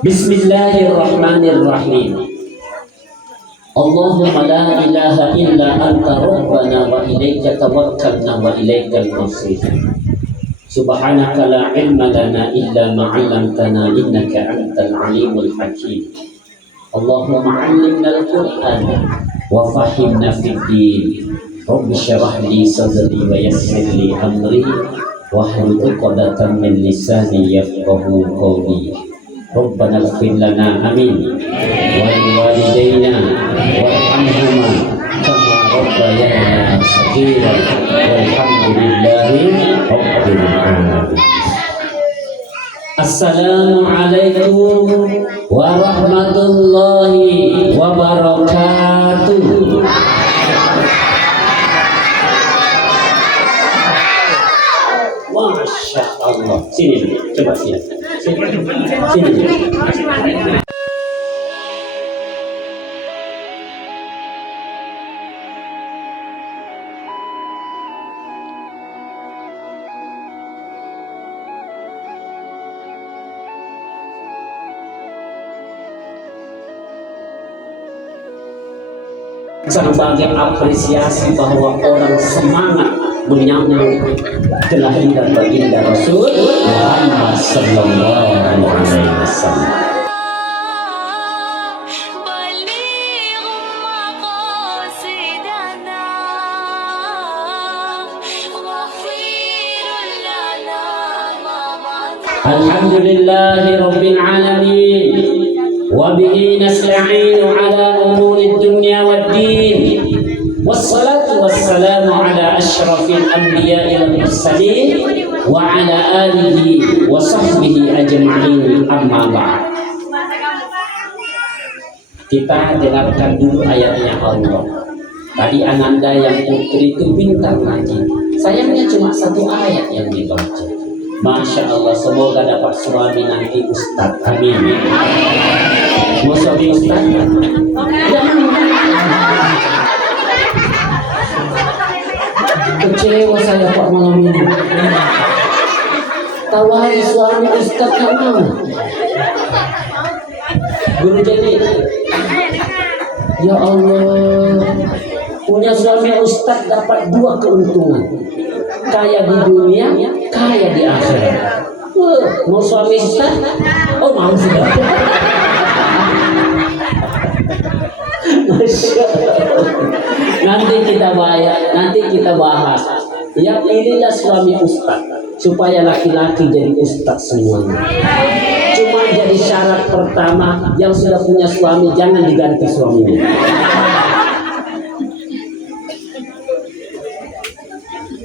Bismillahirrahmanirrahim. Allahumma la ilaha illa anta rabbana wa ilaika tawakkalna wa ilaikal masir. Subhanaka la ilma lana illa ma 'allamtana innaka antal alimul hakim. Allahumma 'allimna al-Qur'an wa fahimna fid din. Rabbi shrah li sadri wa yassir li amri wahlul 'uqdatam min lisani yafqahu qawli. Rabbana ighfir lana amin wa liwalidayna warhamhuma kama rabbayana shaghira walhamdulillahi rabbil alamin. Assalamualaikum warahmatullahi wabarakatuh. Masya Allah. Sini, coba sini. Sini. Sebagai apresiasi bahwa orang semangat menyambut kelahiran baginda Rasul Muhammad sallallahu alaihi wasallam. Alhamdulillahi rabbil alamin wa bihi nasta'inu ala umuri dunya waddin. Wassalatu wassalamu ala asyrafil anbiya'i wal mursalin wa ala alihi wa sahbihi ajma'in, amma ba'd. Kita dengarkan dulu ayatnya Allah. Tadi Ananda yang putri itu pintar ngaji. Sayangnya cuma satu ayat yang dibaca. Masya Allah, semoga dapat suami nanti ustaz. Amin. Mau suami ustaz? Kecewa saya Pak malam ini. Tawari suami ustaz yang mau. Guru jadi. Ya Allah, punya suami ustaz dapat dua keuntungan. Kaya di dunia, kaya di akhirat. Mau suami ustaz? Oh mau sudah. Nanti kita bahas. Ya pilihlah suami ustaz supaya laki-laki jadi ustaz semuanya. Cuma jadi syarat pertama, yang sudah punya suami jangan diganti suaminya.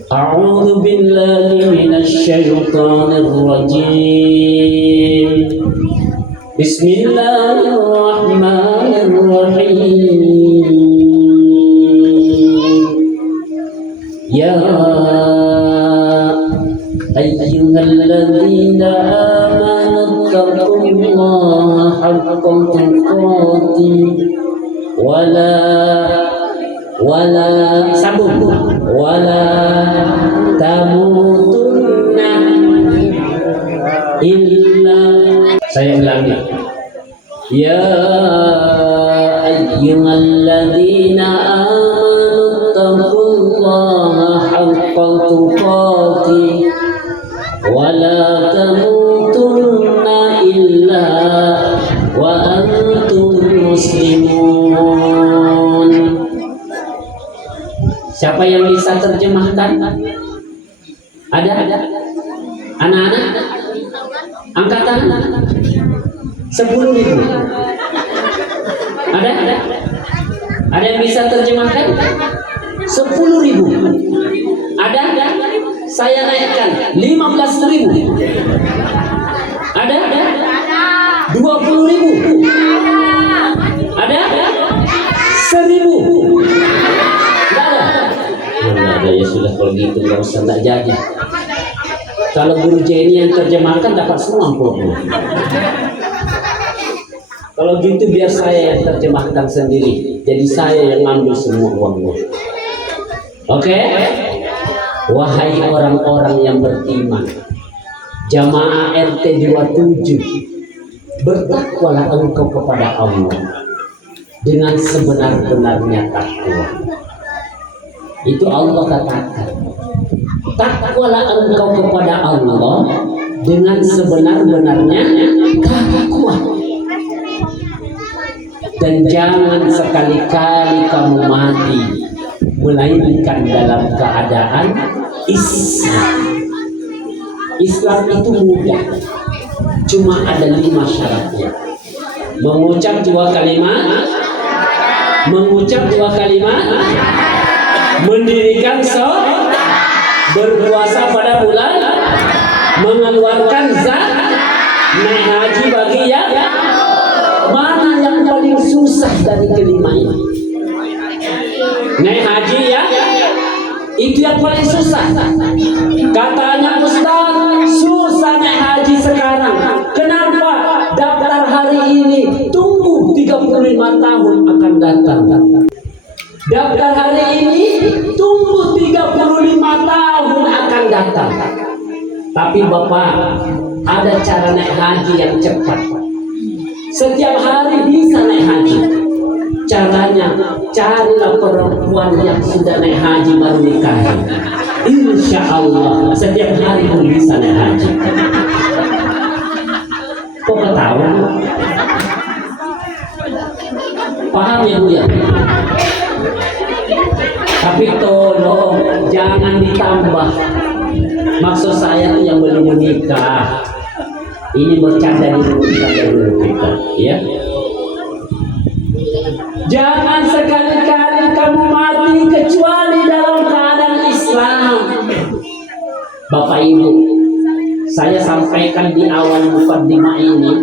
A'udzu billahi minasy syaithanir rajim. Bismillahirrahmanirrahim. Ya ayyuhalladzina amanu taqullaha haqqa tuqatih wala tamutunna illa. Saya ulangi. Ya ayyuhalladzina amanu taqullaha haqqa tuqatih wala tamutunna illa wa antum muslimun. Siapa yang bisa terjemahkan? Ada? Anak-anak? Angkat tangan. 10.000. Ada? Ada yang bisa terjemahkan? 10.000. Ada? Saya naikkan 15.000. Ada? 20.000. Ada? 1.000. Ada ya sudah, kalau gitu nggak usah, nggak jadi. Kalau guru Jenny yang terjemahkan dapat semua ampulnya. Kalau gitu biar saya yang terjemahkan sendiri. Jadi saya yang ngambil semua uangnya. Oke? Wahai orang-orang yang beriman, jamaah RT 27, Bertakwalah engkau kepada Allah dengan sebenar-benarnya takwa. Itu Allah katakan. Takwalah engkau kepada Allah dengan sebenar-benarnya takwa. Dan jangan sekali-kali kamu mati melainkan dalam keadaan Islam. Islam itu mudah, cuma ada 5 syaratnya. Mengucap 2 kalimat, mendirikan sholat, berpuasa pada bulan, mengeluarkan zakat, naik haji bagi yang mana yang paling susah dari kelima ini? Naik haji ya, itu yang paling susah. Katanya Ustaz, susah naik haji sekarang. Kenapa? Daftar hari ini, tunggu 35 tahun akan datang. Daftar hari ini, tunggu 35 tahun akan datang. Tapi Bapak, ada cara naik haji yang cepat. Setiap hari bisa naik haji. Caranya, carilah perempuan yang sudah naik haji baru nikah. Insya Allah setiap hari pun bisa naik haji. Kok ketawa? Paham ya Bu ya? Tapi tolong jangan ditambah. Maksud saya tuh yang belum menikah. Ini bercanda dulu kita, ya. Jangan sekali-kali kamu mati kecuali dalam keadaan Islam. Bapak Ibu, saya sampaikan di awal mukaddimah ini,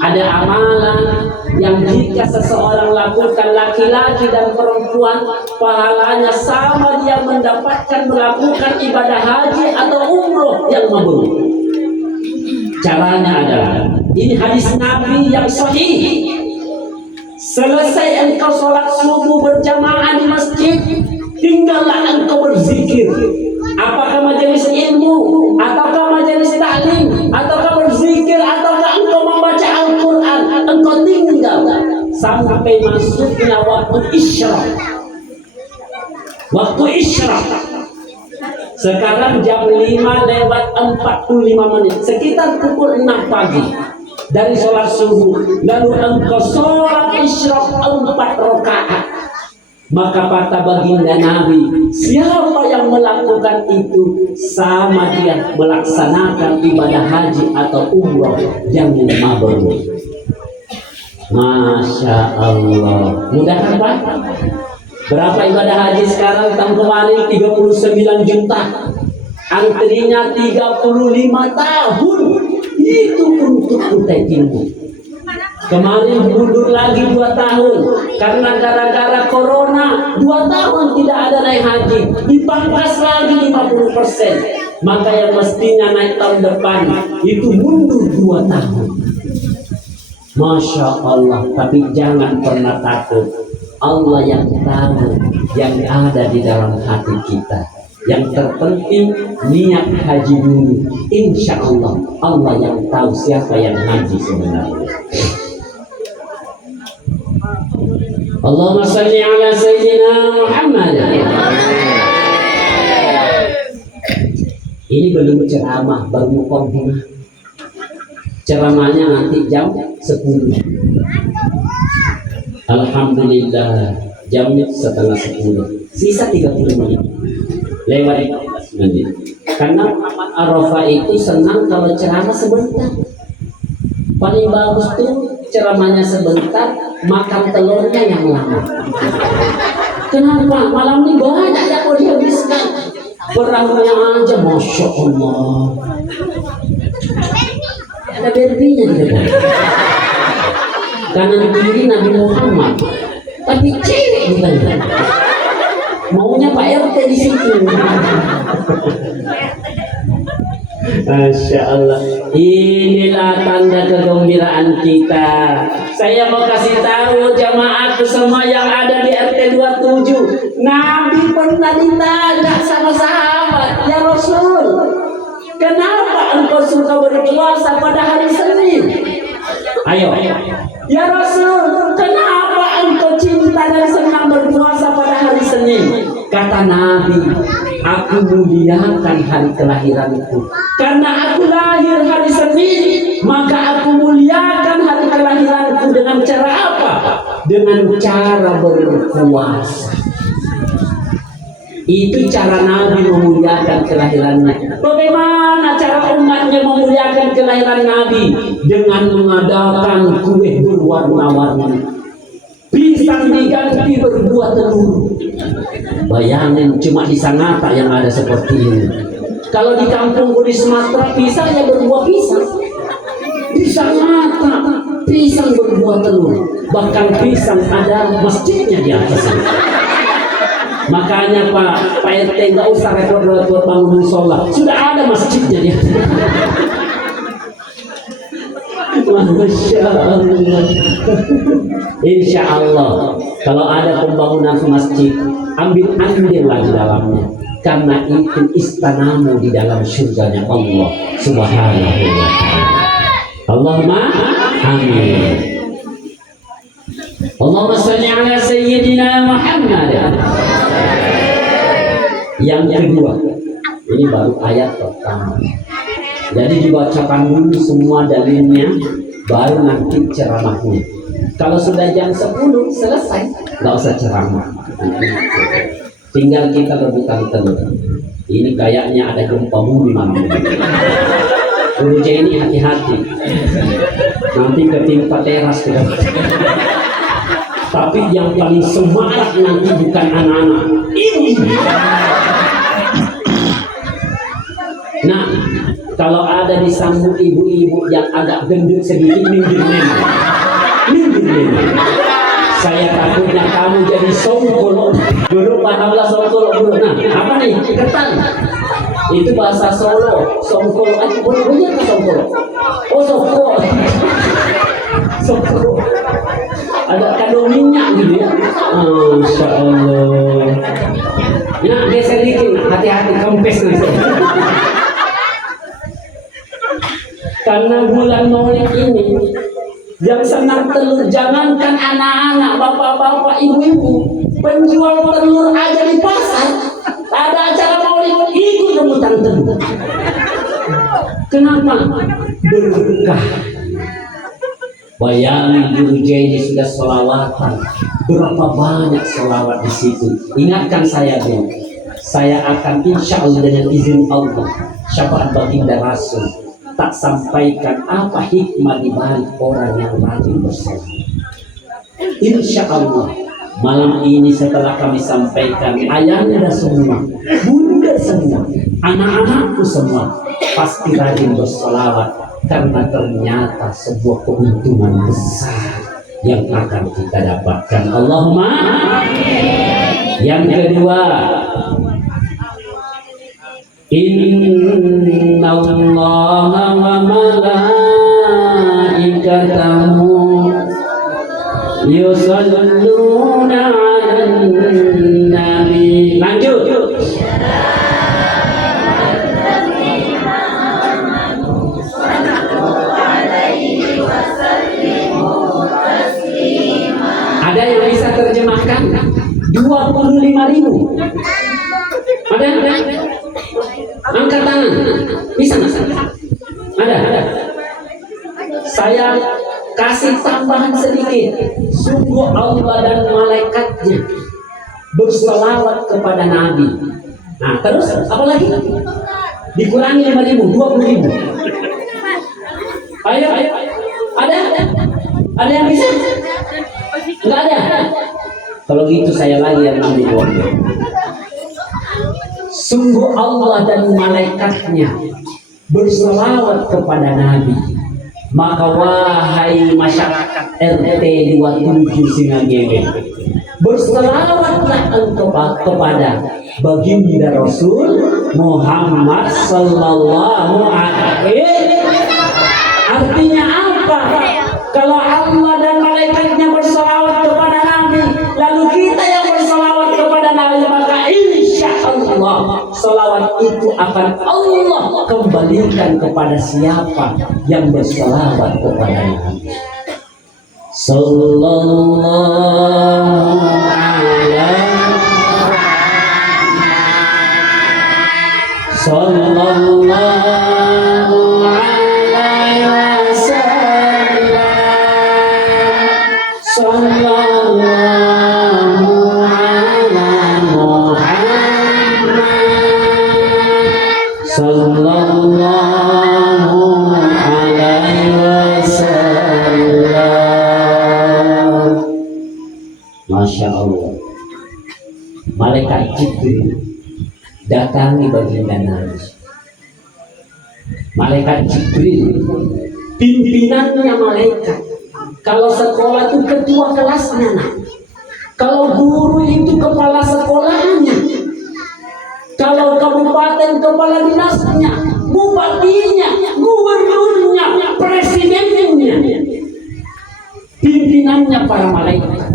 ada amalan yang jika seseorang lakukan, laki-laki dan perempuan, pahalanya sama dia mendapatkan melakukan ibadah haji atau umroh yang mabrur. Caranya adalah, ini hadis Nabi yang sahih. Selesai engkau sholat subuh berjamaah di masjid, tinggallah engkau berzikir. Apakah majelis ilmu, ataukah majelis taklim, ataukah berzikir, ataukah engkau membaca Al-Quran, engkau tinggal sampai masuknya waktu isyraq. Waktu isyraq sekarang jam 5:45, sekitar pukul 6 pagi dari sholat subuh, lalu engkau sholat isyraq 4 rakaat. Maka kata baginda Nabi, siapa yang melakukan itu sama dia melaksanakan ibadah haji atau umroh yang mabrur. Masya Allah, mudah kan Pak? Berapa ibadah haji sekarang? Tahun kemarin 39 juta, antrinya 35 tahun. Itu untuk kutai ilmu. Kemarin mundur lagi 2 tahun karena gara-gara corona 2 tahun tidak ada naik haji, dipangkas lagi 50%. Maka yang mestinya naik tahun depan itu mundur 2 tahun. Masya Allah. Tapi jangan pernah takut. Allah yang tahu yang ada di dalam hati kita. Yang terpenting niat haji dulu. Insya Allah Allah yang tahu siapa yang haji sebenarnya. Allahumma salli ala Sayyidina Muhammad. Ini belum ceramah, baru mukaddimah. Ceramahnya nanti jam 10. Alhamdulillah jamnya 9:30. Sisa 30 menit. Lewat 15 menit. Karena Muhammad Arafah itu senang kalau ceramah sebentar. Paling bagus tuh ceramahnya sebentar, makan telurnya yang lama. Kenapa? Malam ini banyak yang mau dihabiskan. Perangnya aja, Masya Allah. Ada berbinya di depan. Kanan kiri Nabi Muhammad, tapi cewek bukan. Maunya Pak RT di situ. Masya Allah. Inilah tanda kegembiraan kita. Saya mau kasih tahu jamaahku semua yang ada di RT 27. Nabi pernah ditanya sama sahabat, ya Rasul, kenapa engkau suka berpuasa pada hari Senin? Ayo. Ya Rasul, kenapa engkau cinta dan senang berpuasa pada hari Senin? Kata Nabi, aku muliakan hari kelahiranku. Karena aku lahir hari Senin, maka aku muliakan hari kelahiranku dengan cara apa? Dengan cara berpuasa. Itu cara Nabi memuliakan kelahirannya. Bagaimana cara umatnya memuliakan kelahiran Nabi? Dengan mengadakan kue berwarna-warni. Pisang diganti berbuah telur. Bayangin, cuma di Sangatta yang ada seperti ini. Kalau di kampungku di Sumatera, pisangnya berbuah pisang. Di Sangatta, pisang berbuah telur. Bahkan pisang ada masjidnya di atasnya. Makanya Pak RT nggak usah repot-repot bangun musola, sudah ada masjidnya dia. Masya Allah. Insya Allah kalau ada pembangunan masjid, ambil lagi dalamnya, karena itu istanamu di dalam surganya Allah Subhanahu wa Ta'ala. Allahumma amin. Allahumma shalli ala sayyidina Muhammad. Yang kedua, ini baru ayat pertama. Jadi dibacakan dulu semua dalilnya, baru nanti ceramahnya. Kalau sudah jam 10 selesai, nggak usah ceramah. Tinggal kita rebutan telur. Ini kayaknya ada gempa bumi mana. Guru ini hati-hati, nanti ketimpa teras kita. Tapi yang paling semangat nanti bukan anak-anak, ini. Nah, kalau ada disambut ibu-ibu yang agak gendut sedikit, minggir. Saya takutnya kamu jadi songkol. Dulu pahamlah songkol dulu. Nah, apa nih? Ketan. Itu bahasa Solo. Songkol. Punya ke songkol? Oh, songkol. Songkol. Ada kandung minyak gitu ya. Masya Allah. Nah, geser dikit. Hati-hati, kempes nanti. Karena bulan Maulid ini yang senang telur, jangankan anak-anak, bapak-bapak, ibu-ibu, penjual telur aja di pasar, ada acara Maulid ikut rebutan telur. Kenapa? Berkah. Bayangin Guru Jaini sudah selawatan, berapa banyak selawat di situ. Ingatkan saya dulu, saya akan insya Allah dengan izin Allah, syafaat baginda Rasul, tak sampaikan apa hikmah di balik orang yang rajin bersalat. Insya Allah malam ini setelah kami sampaikan, ayahnya dan semua, bunda semua, anak-anakku semua pasti rajin bersalawat, karena ternyata sebuah keuntungan besar yang akan kita dapatkan. Allahumma amin. Yang kedua, Inna Allaha wa malaikatahu yusalluna 'alan nabi. Lanjut. Ada yang bisa terjemahkan? 25.000. Ada? Angkat tangan. Bisa nggak? Ada. Saya kasih tambahan sedikit. Sungguh Allah dan malaikatnya berselawat kepada Nabi. Nah, terus apa lagi? Dikurangi 5.000, 20.000. Ayo. Ada yang bisa? Enggak ada. Kalau gitu saya lagi yang ambil uang. Sungguh Allah dan malaikatnya berselawat kepada Nabi. Maka wahai masyarakat RT 27 Singagele, berselawatlah engkau kepada baginda Rasul Muhammad sallallahu alaihi. Artinya apa? Kalau Allah dan malaikatnya berselawat kepada Nabi, lalu kita yang berselawat kepada Nabi, maka insya insya Allah salawat itu akan Allah kembalikan kepada siapa yang bersalawat kepada Nabi. Sallallahu alaihi wasallam. Sallallahu ala Muhammad. Sallallahu alaihi wasallam. Masya Allah. Malaikat Jibril datangi baginda Nabi. Malaikat Jibril, pimpinannya malaikat. Kalau sekolah itu ketua kelasnya, nah. Kalau guru itu kepala sekolahnya. Kalau kabupaten kepala dinasnya, bupatinya, gubernurnya, presidennya. Pimpinannya para malaikat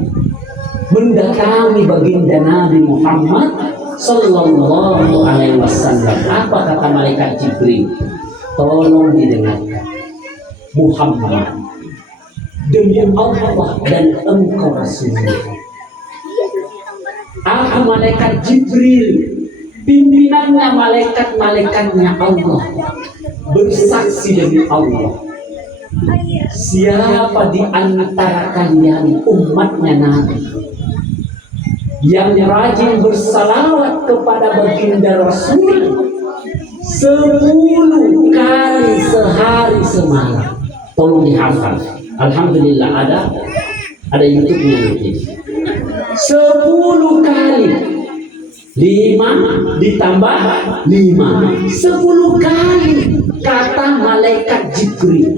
mendatangi baginda Nabi Muhammad Sallallahu alaihi wasallam. Apa kata malaikat Jibril? Tolong didengarkan. Muhammad, demi Allah dan engkau Rasulullah, aku malaikat Jibril, pimpinannya malaikat-malaikatnya Allah, bersaksi demi Allah, siapa di antara kalian umatnya Nabi yang rajin bersalawat kepada baginda Rasul 10 kali sehari semalam. Tolong dihafal. Alhamdulillah ada YouTube-nya nanti. 10 kali. 5 ditambah 5. 10 kali kata malaikat Jibril.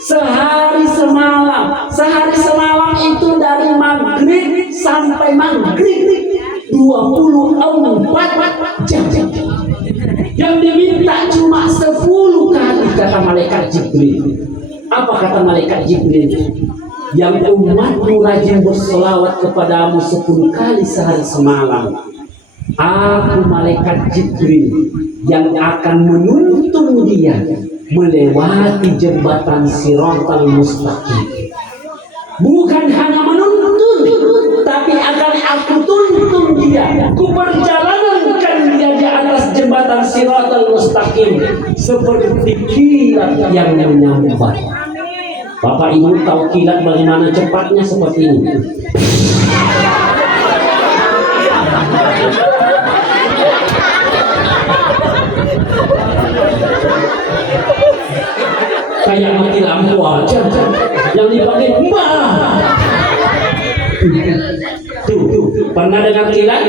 Sehari semalam. Sehari semalam itu dari maghrib sampai maghrib 24 jam. Yang diminta cuma 10 kali kata malaikat Jibril. Apa kata malaikat Jibril? Yang umatmu rajin berselawat kepadamu 10 kali sehari semalam, aku malaikat Jibril yang akan menuntun dia melewati jembatan Shiratal Mustaqim. Bukan hanya menuntun, tapi akan aku tuntun dia, ku perjalankan dia di atas jembatan Shiratal Mustaqim seperti kilat yang menyambar. Bapak Ibu tahu kilat bagaimana cepatnya? Seperti ini. Kayak mati lampu aja, yang dipakai tuh, pernah dengar kilat?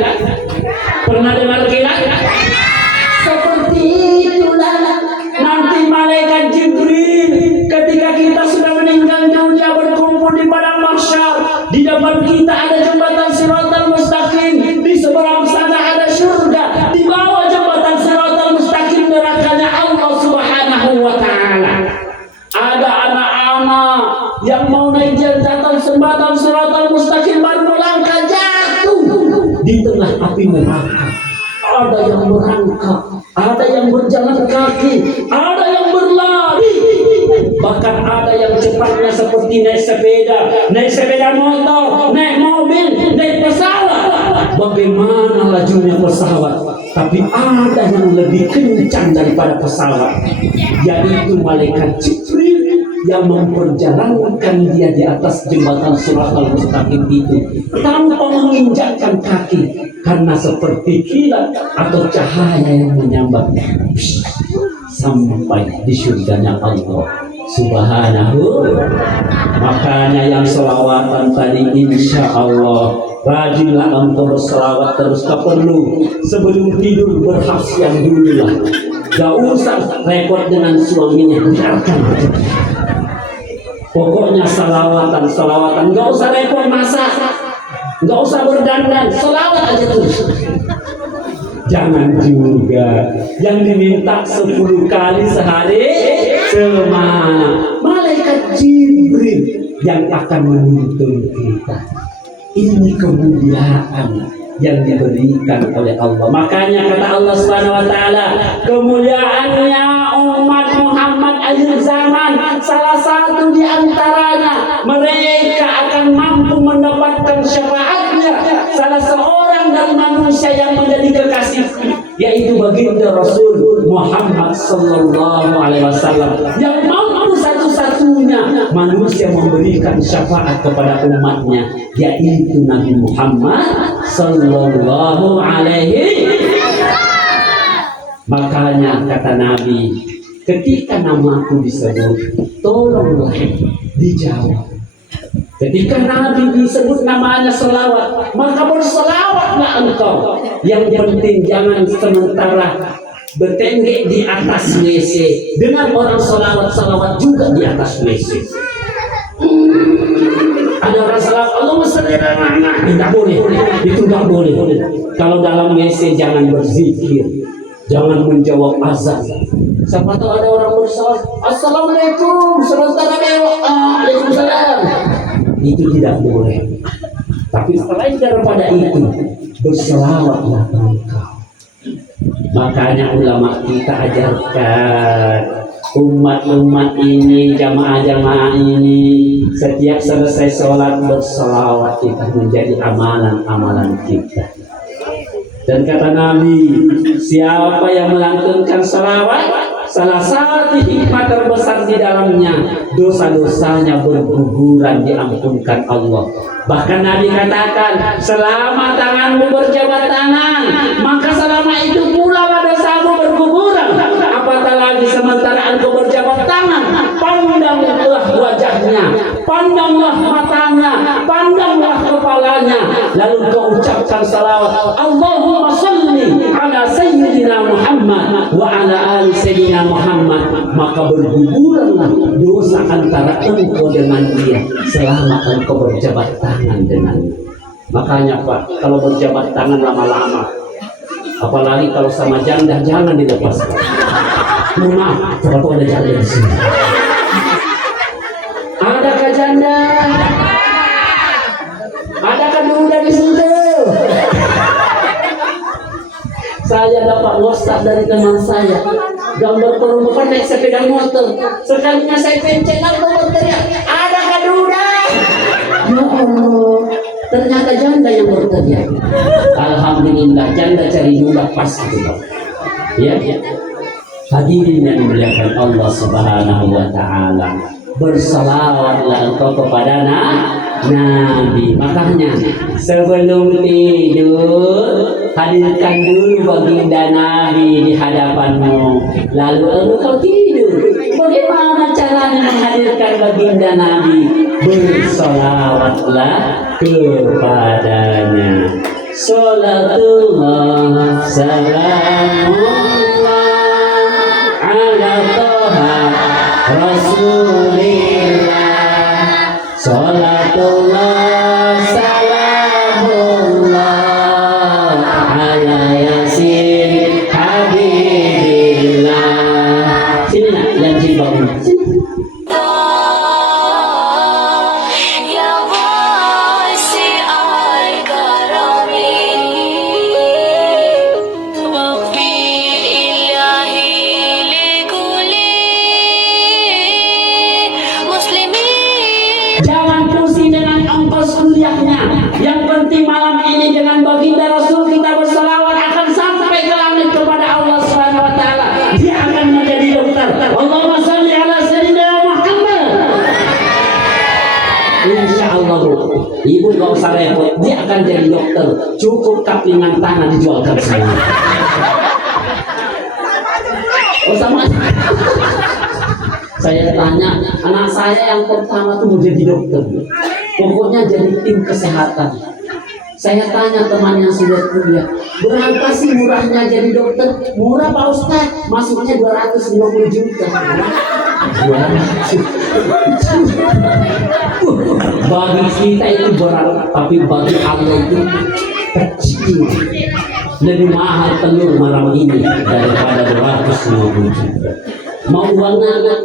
Pernah dengar kilat? Seperti itulah nanti malaikat Jibril ketika kita sudah meninggal dunia berkumpul di padang mahsyar. Di depan kita ada jembatan Shiratal Mustaqim, di seberang sana ada surga, di bawah jembatan Shiratal Mustaqim nerakanya Allah Subhanahu wa taala. Ada anak-anak yang mau naik jembatan Shiratal Mustaqim baru melangkah jatuh di tengah api neraka. Ada yang merangkak, ada yang berjalan kaki, ada yang berlari, bahkan ada yang cepatnya seperti naik sepeda motor, naik mobil, naik pesawat. Bagaimana lajunya pesawat? Tapi ada yang lebih kencang daripada pesawat, yaitu malaikat Jibril yang memperjalankan dia di atas jembatan Shiratal Mustaqim itu tanpa menginjakkan kaki, karena seperti kilat atau cahaya yang menyambar sampai di surganya Allah Subhanahu. Makanya yang selawatan tadi, insya Allah rajinlah untuk berselawat terus. Tak perlu sebelum tidur berhasiat dulu lah. Gak usah repot dengan suaminya, biarkan aja. Pokoknya salawatan, gak usah repot masak, gak usah berdandan, selawat aja terus. Jangan juga yang diminta 10 kali sehari semalam. Malaikat Jibril yang akan menuntun kita. Ini kemuliaan yang diberikan oleh Allah. Makanya kata Allah Subhanahu wa taala, kemuliaannya umat Muhammad akhir zaman salah satu di antaranya mereka akan mampu mendapatkan syafaatnya salah seorang dari manusia yang menjadi kekasih, yaitu baginda Rasul Muhammad sallallahu alaihi wasallam, yang mampu satu-satunya manusia memberikan syafaat kepada umatnya, yaitu Nabi Muhammad sallallahu alaihi. Makanya kata Nabi, ketika namaku disebut, tolonglah dijawab. Ketika Nabi disebut namanya selawat, maka berselawatlah engkau. Yang penting jangan sementara bertenggek di atas WC. Dengan orang selawat juga di atas WC. Ada orang selawat, Allahumma shalli ala Muhammad, tidak boleh. Itu tidak boleh. Kalau dalam WC jangan berzikir, jangan menjawab azan. Siapa tahu ada orang berselawat, assalamualaikum, sementara waalaikumsalam. Itu tidak boleh. Tapi selain daripada itu, berselawatlah engkau. Makanya ulama kita ajarkan umat-umat ini, jamaah-jamaah ini, setiap selesai sholat berselawat kita menjadi amalan-amalan kita. Dan kata Nabi, siapa yang melantunkan salawat, salah satu hikmah terbesar di dalamnya, dosa-dosanya berguguran diampunkan Allah. Bahkan Nabi katakan, selama tanganmu berjabat tangan, maka selama itu pula dosamu berguguran. Apatah lagi sementara engkau berjabat tangan, pandanglah wajahnya, pandanglah matanya, pandanglah kepalanya, lalu kau ucapkan salawat, Allahumma salli ala sayyidina Muhammad wa ala ali sayyidina Muhammad, maka berguguranlah dosa antara engkau dengan dia selama engkau berjabat tangan dengannya. Makanya Pak, kalau berjabat tangan lama-lama, apalagi kalau sama janda, jangan dilepaskan. Maaf, kalau ada janda di sini. Adakah janda? Adakah duda di situ? Saya dapat WhatsApp dari teman saya, gambar perempuan naik sepeda motor. Sekalinya saya pencet, lalu berteriak, adakah duda? Ya Allah, ternyata janda yang berteriak. Alhamdulillah, janda cari duda pas itu. Ya, hadirin yang dimuliakan Allah Subhanahu wa taala, bersalawatlah engkau kepada Nabi. Makanya sebelum tidur, hadirkan dulu baginda Nabi di hadapanmu, lalu engkau tidur. Bagaimana caranya menghadirkan baginda Nabi? Bersalawatlah kepadanya. Salatullah salamullah ala Toha Rasulillah. Salatullah salamullah ala Yasin Habibillah. Sini nak, yang jilbab ini. Sini. Jangan pusing dengan ongkos kuliahnya. Yang penting malam ini dengan baginda Rasul kita berselawat akan sampai ke langit kepada Allah Subhanahu wa taala. Dia akan menjadi dokter. Allahumma shalli ala sayyidina Muhammad. Insyaallah ibu gak usah repot, dia akan jadi dokter. Cukup kaplingan tangan dijualkan semua. Oh sama. Saya tanya, anak saya yang pertama tuh mau jadi dokter, pokoknya jadi tim kesehatan. Saya tanya teman yang sudah kuliah, berapa sih murahnya jadi dokter? Murah Pak Ustaz, masuknya 250 juta. Bagi kita itu berat, tapi bagi Allah itu kecil. Lebih mahal telur malam ini daripada 250 juta. Mau uang nak?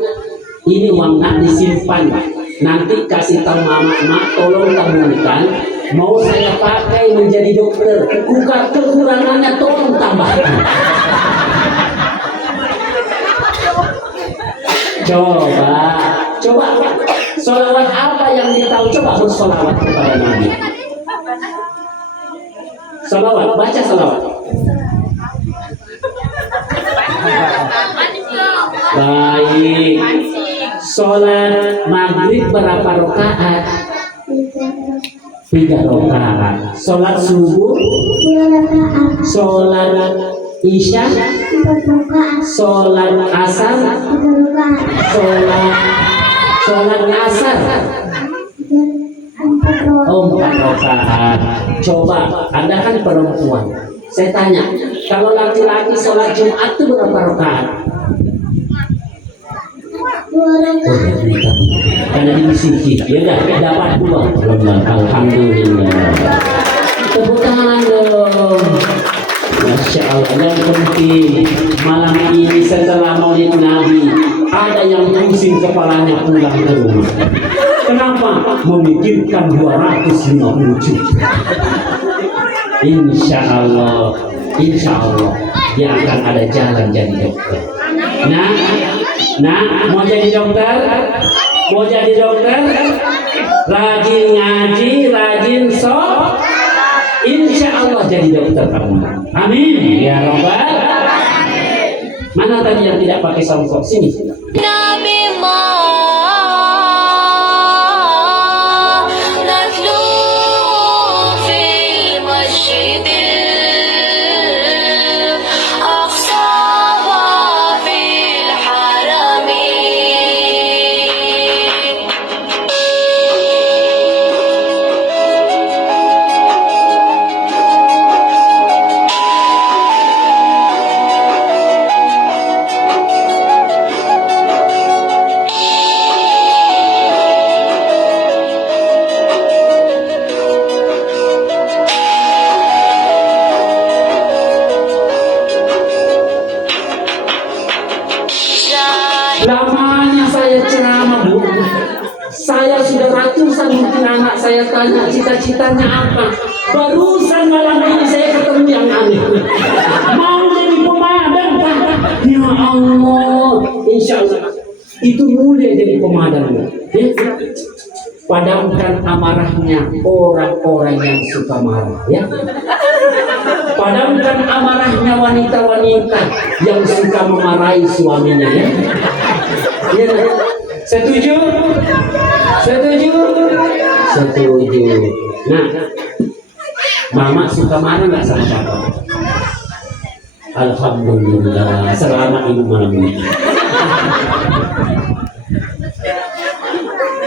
Ini uang nak disimpan Nanti kasih tahu mama, mak tolong tabungkan. Mau saya pakai menjadi dokter. Bukan kekurangannya, tolong tambahkan. Coba. Sholawat apa yang dia tahu? Coba bersolawat kepada Nabi. Sholawat, baca sholawat. Baik. Sholat maghrib berapa rakaat? 3 rakaat. Sholat subuh 2 rakaat. Sholat isya 4 rakaat. sholat asar 3 rakaat. sholat asar 4 rakaat. Coba, Anda kan perempuan. Saya tanya, kalau laki-laki sholat Jumat itu berapa rakaat? 2 rakaat. Karena dibisiki, ya enggak dapat 2. Alhamdulillah. Tepuk tangan dong. Masya Allah. Yang penting malam ini setelah Maulid Nabi ada yang pusing kepalanya pulang ke rumah. Kenapa? Memikirkan 250 juta. Insya Allah dia akan ada jalan jadi dokter. Nah, mau jadi dokter? Rajin ngaji, rajin sholat, insya Allah jadi dokter kamu. Amin ya Rabbal. Mana tadi yang tidak pakai songkok? Sini. Lamanya saya ceramah, Bu. Saya sudah ratusan mungkin anak saya tanya cita-citanya apa. Barusan malam ini saya ketemu yang aneh. Mau jadi pemadam, Pak. Ya Allah, insya Allah itu mulia jadi pemadam. Ya. Padamkan amarahnya orang-orang yang suka marah. Ya. Padamkan amarahnya wanita-wanita yang suka memarahi suaminya. Ya. Ya, setuju? Nah, mama suka marah nggak sama papa? Alhamdulillah, selamat ibu malam ini.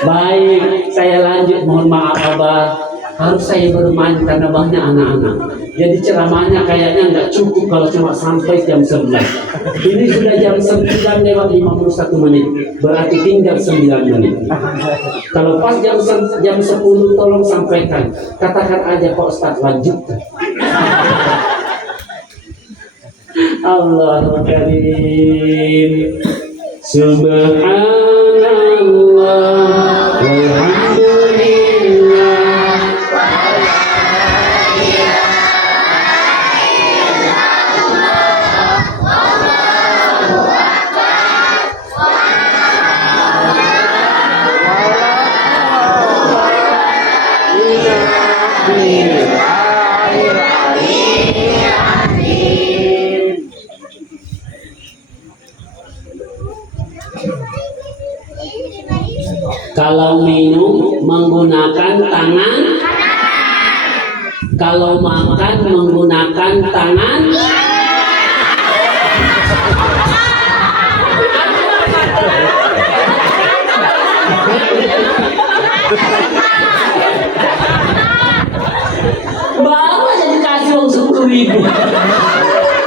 Baik, saya lanjut. Mohon maaf Abah, harus saya bermain karena banyak anak-anak. Jadi ceramahnya kayaknya nggak cukup kalau cuma sampai jam 11. Ini sudah jam 9 lewat 51 menit. Berarti tinggal 9 menit. Kalau pas jam 10 tolong sampaikan. Katakan aja Pak Ustaz, lanjutkan. Allahul Karim. Subhanallah walhamdulillah. Kalau minum menggunakan tangan, kalau makan menggunakan tangan. Baru aja dikasih uang 10.000.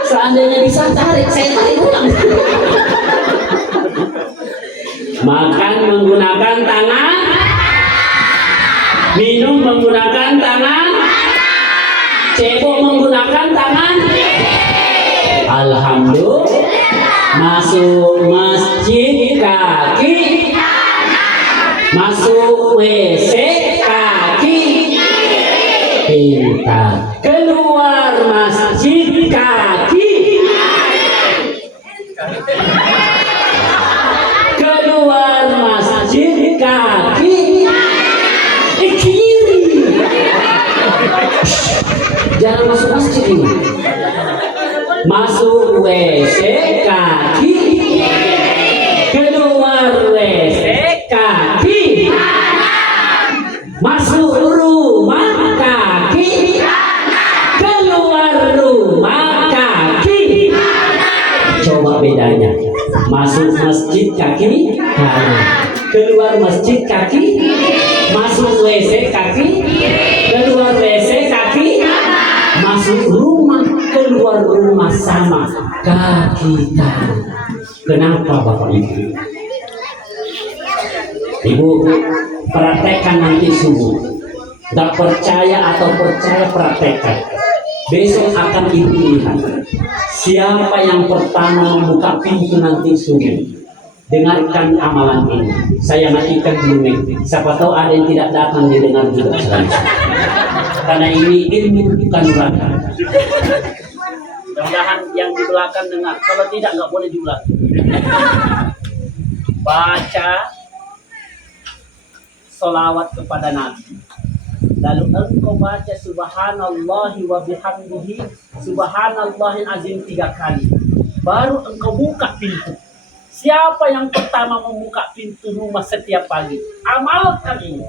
Seandainya bisa tarik, saya tarik ulang. Makan menggunakan tangan, minum menggunakan tangan, cebok menggunakan tangan. Alhamdulillah. Masuk masjid kaki Masuk WC kaki pintar. Keluar masjid kaki. Keluar masjid kaki kiri. Jangan masuk masjid ini. Masuk WC kaki. Keluar WC kaki. Masuk rumah kaki. Keluar rumah kaki. Coba bedanya. Masuk masjid kaki kanan. Keluar masjid kaki. Masuk WC kaki. Keluar WC kaki. Masuk rumah, keluar rumah sama kaki kanan. Kenapa Bapak Ibu? Ibu praktekkan nanti subuh. Gak percaya atau percaya, praktekkan. Besok akan Ibu lihat siapa yang pertama membuka pintu nanti subuh. Dengarkan amalan ini. Saya matikan dulu. Siapa tahu ada yang tidak datang didengar juga selanjutnya. Karena ini ilmu bukan neraka. Mudah-mudahan yang di belakang dengar. Kalau tidak, nggak boleh diulang. Baca solawat kepada Nabi. Lalu engkau baca subhanallahi wa bihamdihi subhanallahil azim 3 kali. Baru engkau buka pintu. Siapa yang pertama membuka pintu rumah setiap pagi? Amalkan ini.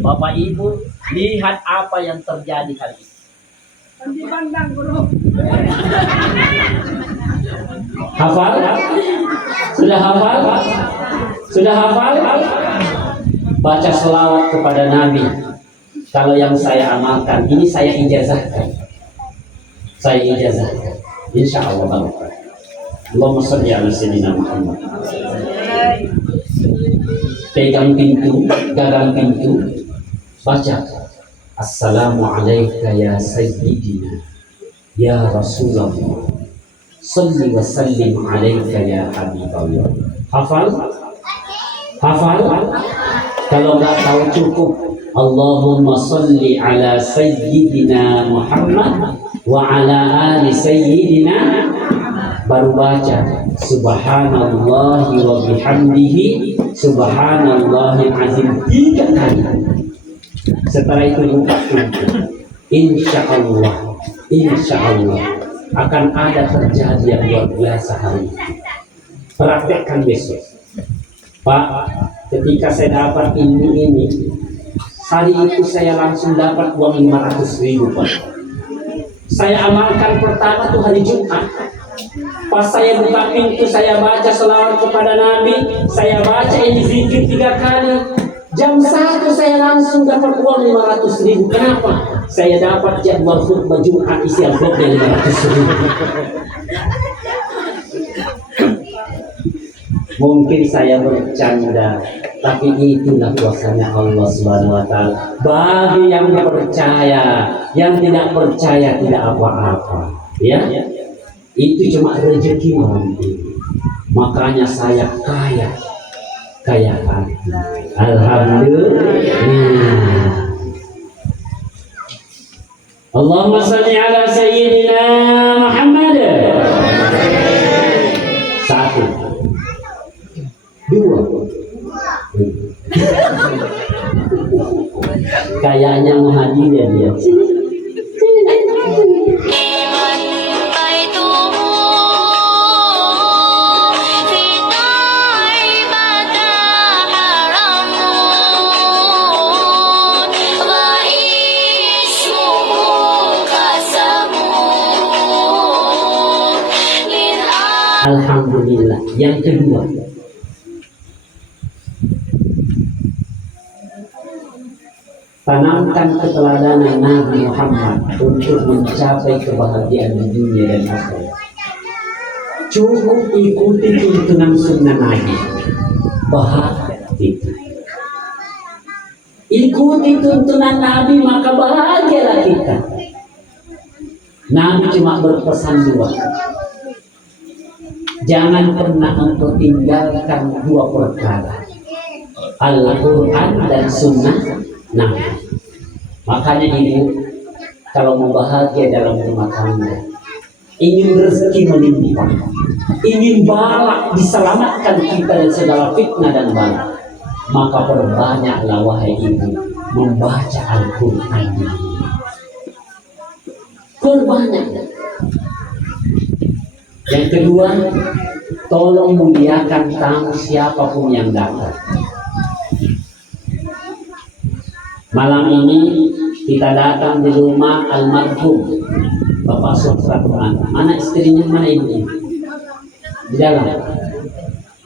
Bapak Ibu, lihat apa yang terjadi hari ini. Pandang guru. Hafal? Sudah hafal? Sudah hafal? Baca selawat kepada Nabi. Kalau yang saya amalkan, ini saya ijazahkan. Saya ijazahkan. Insya Allah barokah. Allahumma sholli ala sayyidina Muhammad. Pegang pintu, gagang pintu, baca Assalamualaikum ya Sayyidina ya Rasulullah, salli wa sallim alaika ya Habiballah. Hafal? Hafal? Kalau nggak tahu cukup Allahumma salli ala Sayyidina Muhammad wa ala ali Sayyidina. Baru baca subhanallahi wa bihamdihi subhanallahil azim 3 kali. Setelah itu buka pintu. Insya Allah akan ada terjadi yang luar biasa hari ini. Praktekkan besok. Pak, ketika saya dapat ini hari itu saya langsung dapat uang 500.000 Pak. Saya amalkan pertama tuh hari Jumat. Pas saya buka pintu, saya baca selawat kepada Nabi, saya baca ini zikir 3 kali. Jam 1 saya langsung dapat uang 500.000. Kenapa? Saya dapat jadwal khutbah Jumat isi amplopnya 500.000. Mungkin saya bercanda, tapi itulah kuasanya Allah Subhanahu wa Ta'ala. Bagi yang percaya, yang tidak percaya tidak apa-apa. Ya? Itu cuma rezeki malam ini. Makanya saya kaya hati. Alhamdulillah. Allahumma salli ala sayyidina Muhammad. 1, 2. Kayaknya mau hadiah dia. Alhamdulillah. Yang kedua, tanamkan keteladanan Nabi Muhammad untuk mencapai kebahagiaan di dunia dan akhirat. Cukup ikuti tuntunan sunnah Nabi, bahagia kita. Ikuti tuntunan Nabi maka bahagialah kita. Nabi cuma berpesan 2. Jangan pernah engkau tinggalkan 2 perkara. Al-Quran dan Sunnah Nabi. Makanya ibu kalau mau bahagia dalam rumah tangga, ingin rezeki melimpah, ingin bala diselamatkan kita dari segala fitnah dan bala, maka perbanyaklah wahai ibu membaca Al-Quran. Perbanyak. Yang kedua, tolong muliakan tamu siapapun yang datang. Malam ini kita datang di rumah almarhum Bapak Supratman. Mana istrinya, mana ibunya? Di dalam.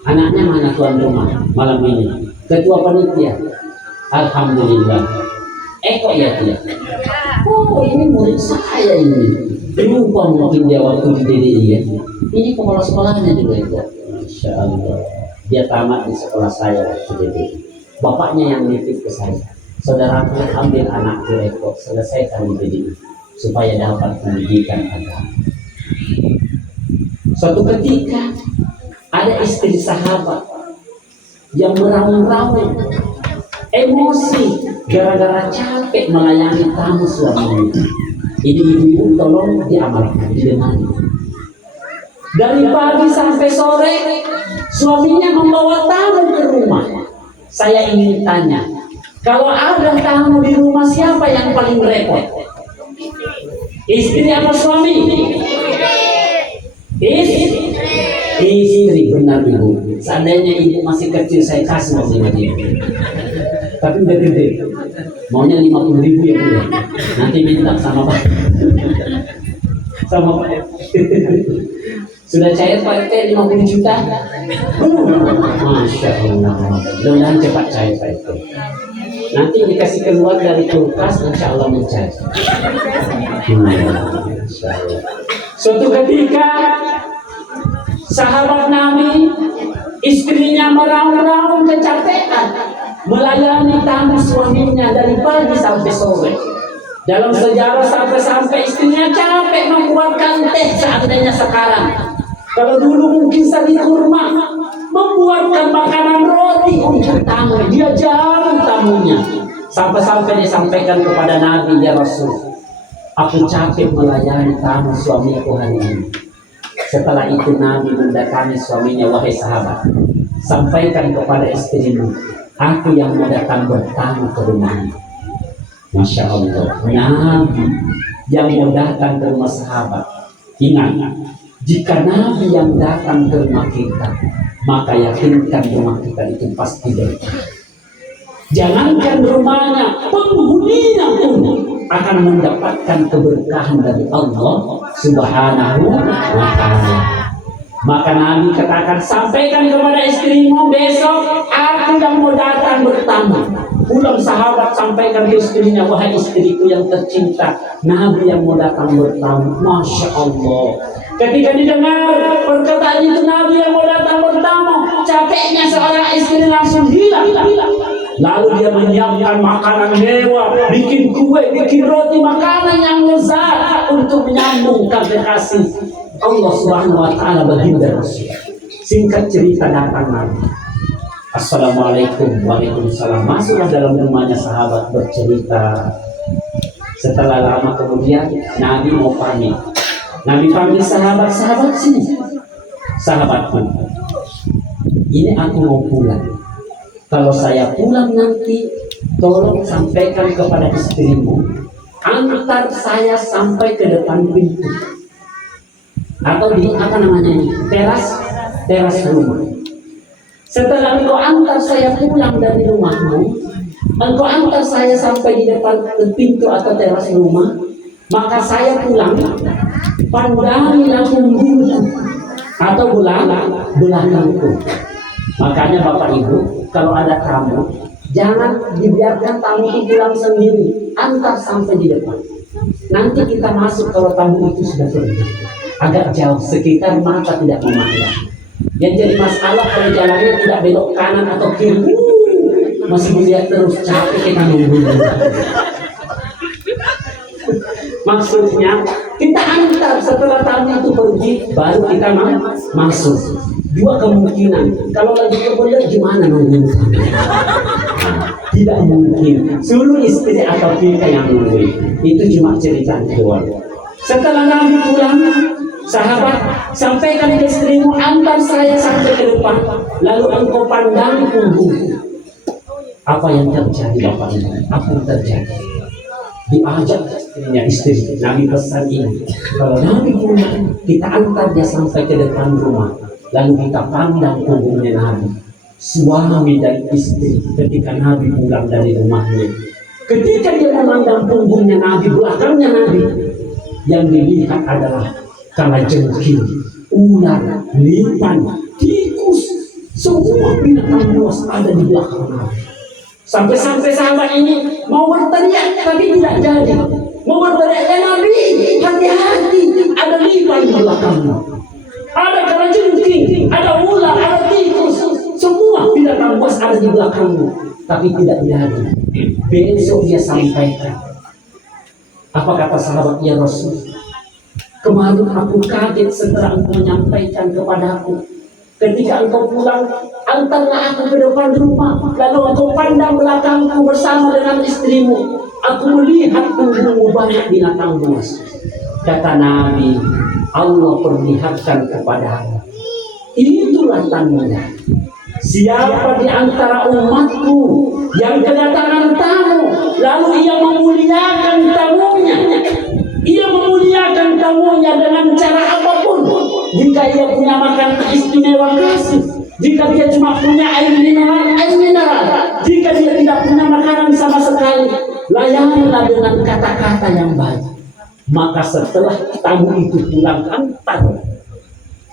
Anaknya mana tuan rumah malam ini? Ketua panitia. Alhamdulillah. Kok ya dia? Oh, ini murid saya ini. Lupa mungkin dia waktu di DDI ya. Ini kepala sekolahnya juga itu. Masya Allah. Dia tamat di sekolah saya waktu DDI. Bapaknya yang nitip ke saya. Saudaraku ambil anakku Eko, selesaikan di DDI supaya dapat pendidikan agama. Suatu ketika ada istri sahabat yang meraung-raung, emosi gara-gara capek melayani tamu suaminya. Ini ibu-ibu tolong diamalkan, didengar. Dari pagi sampai sore suaminya membawa tamu ke rumah. Saya ingin tanya, kalau ada tamu di rumah siapa yang paling repot? Istri atau suami? Istri, benar ibu. Seandainya ibu masih kecil saya kasih mobilnya dia. Tapi udah gede. Maunya 50.000 ya bu ya. Nanti minta sama Pak. Sama Pak. Sudah cair Pak RT 50 juta? Masya Allah. Mudah-mudahan cepat cair Pak RT. Nanti dikasih keluar dari kulkas, insya Allah mencair. Suatu ketika sahabat Nabi, istrinya meraung-raung kecapean melayani tamu suaminya dari pagi sampai sore. Dalam sejarah sampai-sampai istrinya capek membuatkan teh seandainya sekarang. Kalau dulu mungkin sari kurma, membuatkan makanan roti untuk tamu. Dia jarang tamunya. Sampai-sampai disampaikan kepada Nabi, ya Rasul, aku capek melayani tamu suamiku hari ini. Setelah itu Nabi mendatangi suaminya, wahai sahabat, sampaikan kepada istrimu, aku yang mau datang bertamu ke rumahnya. Masya Allah, Nabi yang mau datang ke rumah sahabat. Ingat, jika Nabi yang datang ke rumah kita, maka yakinkan rumah kita itu pasti berkah. Jangankan rumahnya, penghuninya pun akan mendapatkan keberkahan dari Allah Subhanahu wa Ta'ala. Maka Nabi katakan, sampaikan kepada istrimu besok aku yang mau datang bertamu. Pulang sahabat sampaikan ke istrinya, wahai istriku yang tercinta, Nabi yang mau datang bertamu. Masya Allah. Ketika didengar perkataan itu, Nabi yang mau datang bertamu, capeknya seorang istri langsung hilang. Lalu dia menyiapkan makanan mewah, bikin kue, bikin roti, makanan yang lezat untuk menyambungkan kekasih Allah Subhanahu wa Ta'ala baginda Rasul. Singkat cerita datang Nabi. Assalamualaikum, waalaikumsalam. Masuklah dalam rumahnya sahabat bercerita. Setelah lama kemudian Nabi mau pamit. Nabi panggil sahabat-sahabat sini. Sahabatku, ini aku mau pulang. Kalau saya pulang nanti, tolong sampaikan kepada istrimu, antar saya sampai ke depan pintu. Atau di apa namanya ini? Teras rumah. Setelah engkau antar saya pulang dari rumahmu, engkau antar saya sampai di depan pintu atau teras rumah, maka saya pulang, pandangilah punggungku atau belakangku. Makanya Bapak Ibu, kalau ada tamu, jangan dibiarkan tamu itu pulang sendiri, antar sampai di depan. Nanti kita masuk kalau tamu itu sudah pergi, agak jauh, sekitar mata tidak memandang. Yang jadi masalah kalau jalannya tidak belok kanan atau kiri, masih melihat terus, capek kita nunggu. Maksudnya Kita antar setelah tamu itu pergi, baru kita masuk. Dua kemungkinan. Kalau lagi kemudian gimana nungguin tamu? Tidak mungkin. Suruh istri atau kita yang nungguin. Itu cuma cerita doang. Setelah Nabi pulang, sahabat sampaikan ke istrimu, antar saya sampai ke depan, lalu engkau pandang punggungku. Apa yang terjadi Bapak Ibu? Apa yang terjadi? Diajak istrinya, istri Nabi pesan ini, kalau Nabi pulang, kita antar dia sampai ke depan rumah, lalu kita pandang punggungnya Nabi. Suami dan istri ketika Nabi pulang dari rumahnya, ketika dia memandang punggungnya Nabi, belakangnya Nabi, yang dilihat adalah kalajengking, ular, lipan, tikus, semua binatang buas ada di belakang Nabi. Sampai-sampai sahabat ini mau berteriak tapi tidak jadi. Mau berteriak, ya Nabi, hati-hati, ada lipan di belakangmu, ada kalajengking, ada ular, ada tikus, semua binatang buas ada di belakangmu. Tapi tidak jadi. Besok dia sampaikan. Apa kata sahabat, ya Rasul, kemarin aku kaget setelah engkau menyampaikan kepadaku. Ketika engkau pulang, antarlah aku ke depan rumah, lalu engkau pandang belakangku bersama dengan istrimu. Aku melihat punggungmu banyak binatang buas. Kata Nabi, Allah perlihatkan kepadamu. Itulah tanda. Siapa di antara umatku yang kedatangan tamu, lalu ia memuliakan tamunya, ia memuliakan tamunya dengan cara apapun. Jika ia punya makanan istimewa, kasih. Jika dia cuma punya air mineral. Jika dia tidak punya makanan sama sekali, layanilah dengan kata-kata yang baik. Maka setelah tamu itu pulang, antar.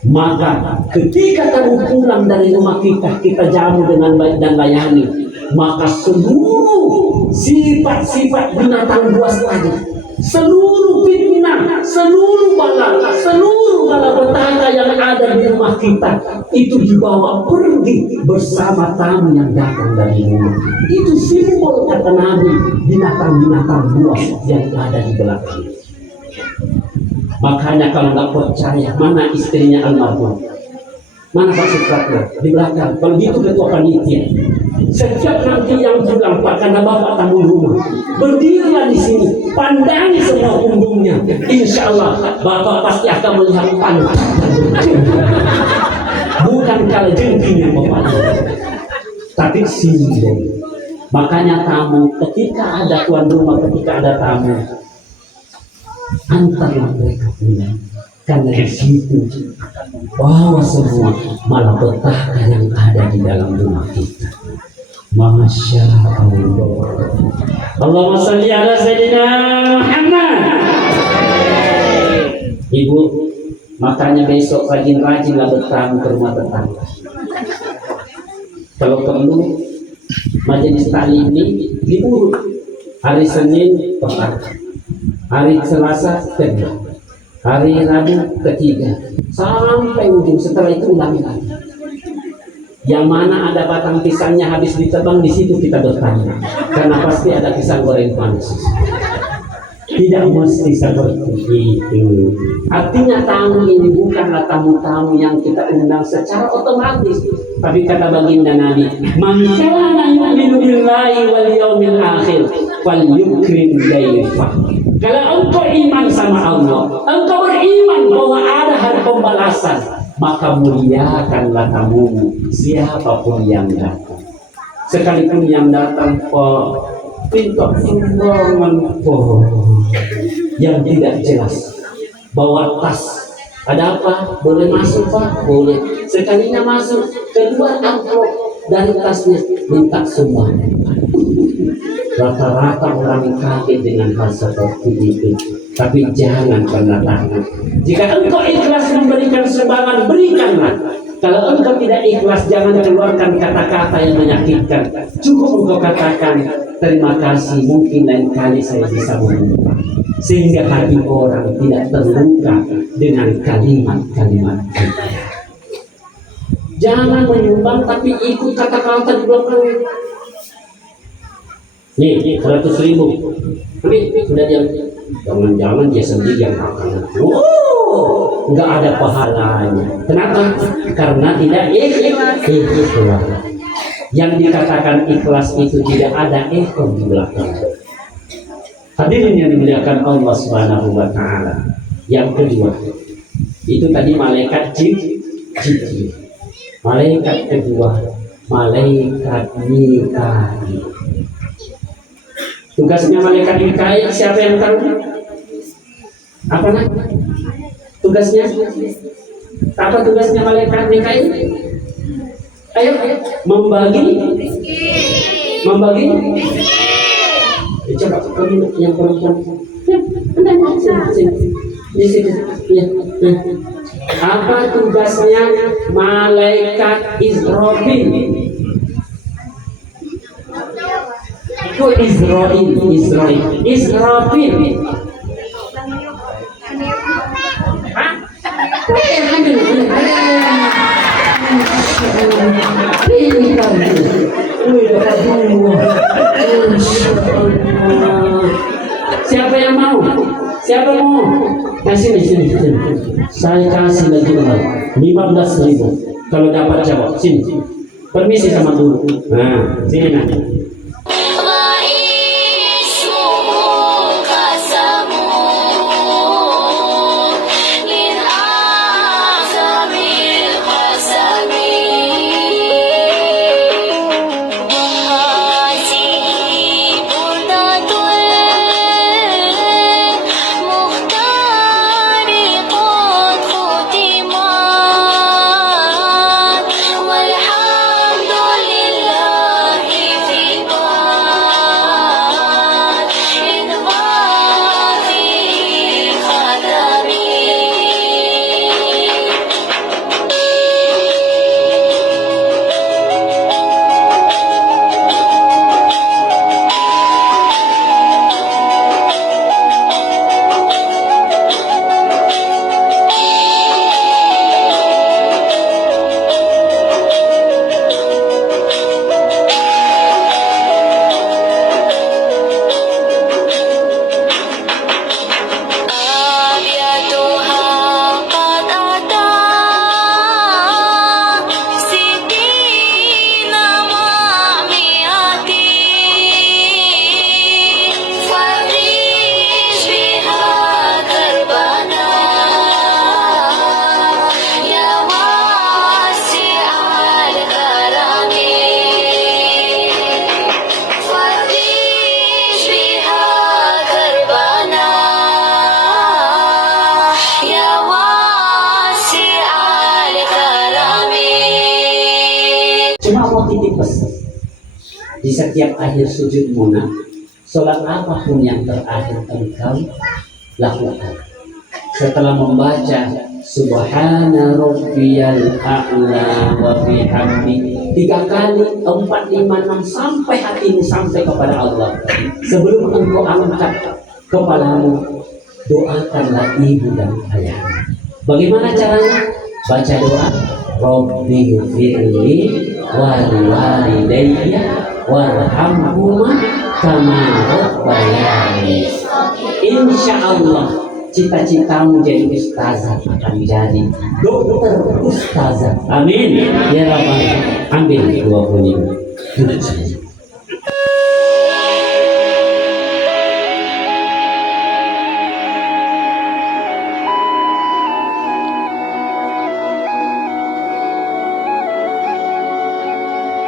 Maka ketika tamu pulang dari rumah kita jamu dengan baik dan layani. Maka seluruh sifat-sifat binatang buas tadi, seluruh fitnah, seluruh bala petaka yang ada di rumah kita, itu dibawa pergi bersama tamu yang datang dari rumah. Itu simbol, kata Nabi, binatang-binatang buas yang ada di belakang. Makanya kalau nggak percaya, mana istrinya almarhum, mana Pak Supratna di belakang. Kalau gitu ketua panitia. Setiap nanti yang pulang, Pak, karena Bapak tamu rumah, berdirilah di sini, pandangi semua punggungnya. Insya Allah Bapak pasti akan melihat pantat, bukan kalajengking yang Bapak, tapi simbol. Makanya tamu, ketika ada tuan rumah, ketika ada tamu, antarlah mereka pulang. Karena di situ bawa semua malapetaka yang ada di dalam rumah kita. Masya Allah. Allahumma salli ala Sayyidina Muhammad. Ibu, makanya besok rajin-rajinlah bertamu ke rumah tetangga. Kalau perlu majelis taklim ini libur. Hari Senin petang, hari Selasa kedua, hari Rabu ketiga, sampai ujung. Setelah itu ulangi lagi. Yang mana ada batang pisangnya habis ditebang, di situ kita bertanya, karena pasti ada pisang goreng panas. Tidak mesti seperti itu. Artinya tamu ini bukanlah tamu-tamu yang kita undang secara otomatis, tapi kata baginda Nabi, man kana yu'minu billahi wal yawmil akhir falyukrim dayfah. Kalau engkau iman sama Allah, engkau beriman bahwa ada hari pembalasan, maka muliakanlah tamumu, siapapun yang datang. Sekalipun yang datang pintu sumbangan yang tidak jelas, bawa tas, ada apa? Boleh masuk Pak? Boleh. Sekalinya masuk, keluar amplop dari tasnya, minta sumbangan. Rata-rata orang kaget dengan hal seperti itu. Tapi jangan pernah takut. Jika engkau ikhlas memberikan sumbangan, berikanlah. Kalau engkau tidak ikhlas, jangan keluarkan kata-kata yang menyakitkan. Cukup engkau katakan, terima kasih, mungkin lain kali saya bisa menyumbang. Sehingga hati orang tidak terluka dengan kalimat-kalimat kita. Jangan menyumbang tapi ikut kata-kata di belakang. Nih, 100.000. Ini sudah diam. Jangan-jangan dia sendiri yang akan nggak ada pahalanya. Kenapa? Karena tidak ikhlas. Yang dikatakan ikhlas itu tidak ada ekor di belakang. Hadirin yang dimuliakan Allah Subhanahu wa taala. Yang kedua, itu tadi malaikat Jibril. Malaikat kedua, malaikat Mikail. Tugasnya malaikat Mikail siapa yang tahu? Apa nak? Tugasnya? Apa tugasnya malaikat Mikail? Ayo, membagi. Coba kamu yang perempuan. Di sini. Ya. Apa tugasnya malaikat Israfil? Itu Israfil. Hah? Siapa yang mau? Siapa mau? Sini. Saya kasih lagi mahal 15.000 kalau dapat jawab. Sini. Permisi sama guru. Nah, sini nanti. Di setiap akhir sujud munah, sholat apapun yang terakhir engkau lakukan, setelah membaca Subhana Rabbiyal A'la wa bihamdi 3 kali, 4, 5, 6 sampai hatimu sampai kepada Allah. Sebelum engkau angkat kepalamu, doakanlah ibu dan ayah. Bagaimana caranya? Baca doa Rabbi firli wa liwalidayya warhamhuma kama rabbayani. Insya Allah cita-citamu jadi ustazah akan jadi dokter ustazah. Amin ya rabbal. Ambil 25.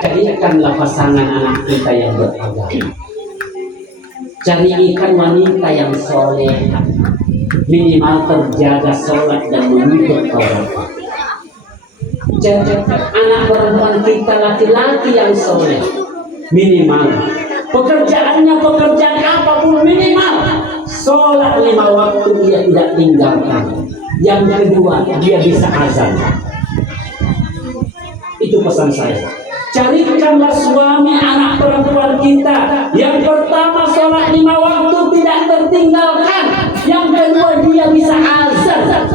Carikanlah pasangan anak kita yang beragama. Carikan wanita yang soleh, minimal terjaga sholat dan menuntut Taurat. Carikan anak perempuan kita laki-laki yang soleh, minimal pekerjaannya pekerjaan apapun minimal sholat 5 waktu dia tidak tinggalkan. Yang kedua, dia bisa azan. Itu pesan saya. Carikanlah suami anak perempuan kita. Yang pertama sholat 5 waktu tidak tertinggalkan. Yang kedua dia bisa azan.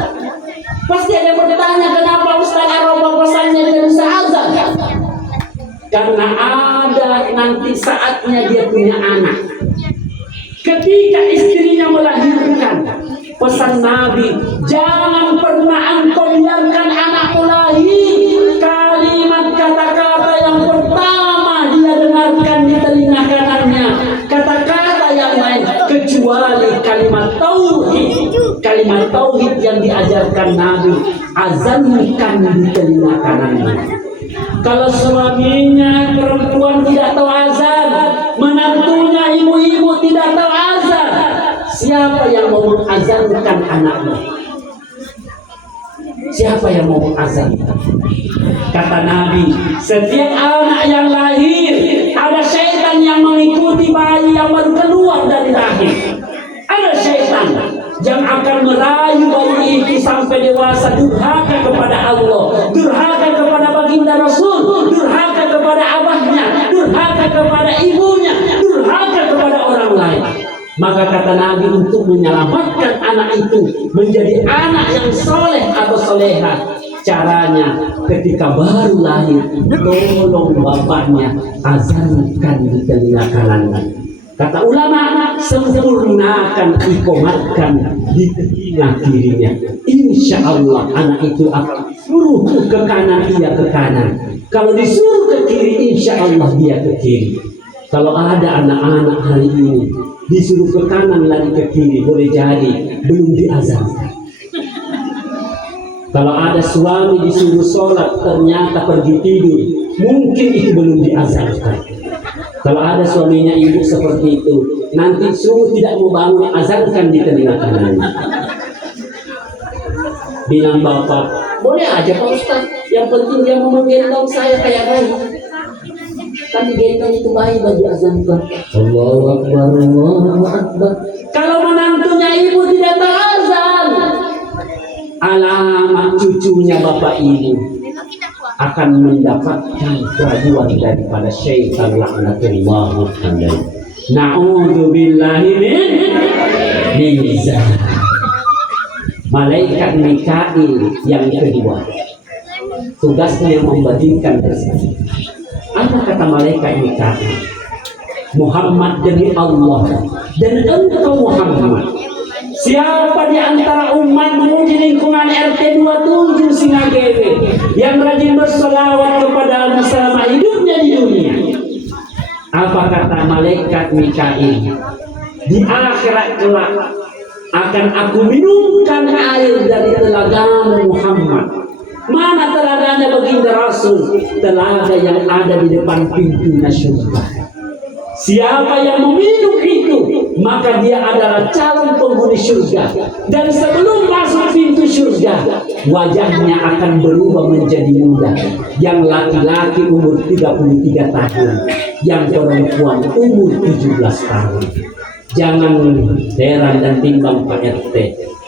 Pasti ada yang bertanya, kenapa Ustaz Arafah pesannya dia bisa azan? Karena ada nanti saatnya dia punya anak. Ketika istrinya melahirkan, pesan Nabi, jangan pernah engkau biarkan anakmu lahir. Kalimat kata-kata yang pertama dia dengarkan di telinga kanannya, kata-kata yang lain kecuali kalimat tauhid. Kalimat tauhid yang diajarkan Nabi, azankan di telinga kanannya. Kalau suaminya perempuan tidak tahu azan, menantunya ibu-ibu tidak tahu azan, siapa yang mau mengazankan anaknya? Siapa yang mau mengazankan? Kata Nabi, setiap anak yang lahir ada syaitan yang mengikuti bayi yang baru keluar dari rahim. Ada syaitan yang akan merayu bayi itu sampai dewasa, durhaka kepada Allah, durhaka kepada baginda Rasul, durhaka kepada abahnya, durhaka kepada ibunya, durhaka kepada orang lain. Maka kata Nabi, untuk menyelamatkan anak itu menjadi anak yang soleh atau soleha, caranya ketika baru lahir, tolong bapaknya azankan di telinga kanannya. Kata ulama, sempurnakan, ikomatkan di telinga kirinya. Insya Allah anak itu akan suruh ke kanan, dia ke kanan. Kalau disuruh ke kiri, insya Allah dia ke kiri. Kalau ada anak-anak hari ini disuruh ke kanan lari ke kiri, boleh jadi belum diazankan. Kalau ada suami disuruh sholat ternyata pergi tidur, mungkin itu belum diazankan. Kalau ada suaminya ibu seperti itu, nanti suruh tidak mau bangun, azankan di telinga kanannya. Bilang bapak, boleh aja Pak Ustaz, yang penting dia mau menggendong saya kayak bayi. Kan digendong itu bayi bagi azankan. Allahu Akbar, Allahu Akbar. Kalau menantunya ibu tidak tahu azan, alamat cucunya bapak ibu akan mendapatkan keraguan daripada syaitan laknatullah alaihi. Na'udzubillahi min zalik. Malaikat Mikail yang kedua, tugasnya membandingkan rezeki. Apa kata malaikat Mikail? Muhammad demi Allah dan engkau Muhammad, siapa di antara umatmu di lingkungan RT 27 Singagewe yang rajin berselawat kepada selama hidupnya di dunia? Apa kata malaikat Mikail? Di akhirat kelak akan aku minumkan air dari telagamu Muhammad. Mana telaganya baginda Rasul? Telaga yang ada di depan pintu surga. Siapa yang meminum itu, maka dia adalah calon penghuni surga. Dan sebelum masuk pintu surga, wajahnya akan berubah menjadi muda. Yang laki-laki umur 33 tahun, yang perempuan umur 17 tahun. Jangan heran dan bimbang Pak RT.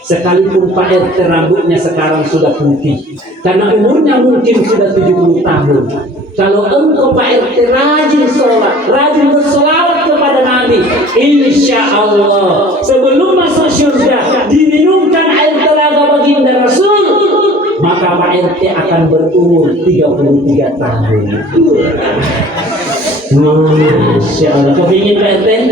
Sekalipun Pak RT rambutnya sekarang sudah putih, karena umurnya mungkin sudah 70 tahun. Kalau engkau Pak RT rajin sholat, rajin bersolawat kepada Nabi, insya Allah sebelum masuk surga diminumkan air telaga baginda Rasul, maka Pak RT akan berumur 33 tahun. Masya Allah, kau ingin Pak RT?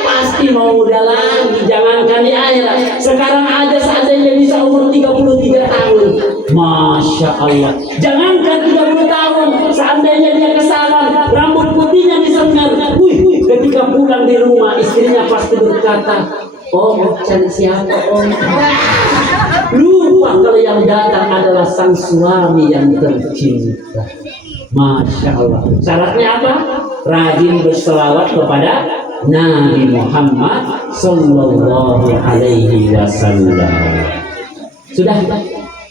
Pasti mau muda lagi, jangankan di akhirat. Sekarang ada seandainya bisa umur 33 tahun. Masya Allah. Jangankan 30 tahun, seandainya dia kesalahan, rambut putihnya disengat. Wih, ketika pulang di rumah, istrinya pasti berkata, oh, cari siapa om? Lupa kalau yang datang adalah sang suami yang tercinta. Masya Allah. Syaratnya apa? Rajin berselawat kepada Nabi Muhammad Sallallahu Alaihi Wasallam. Sudah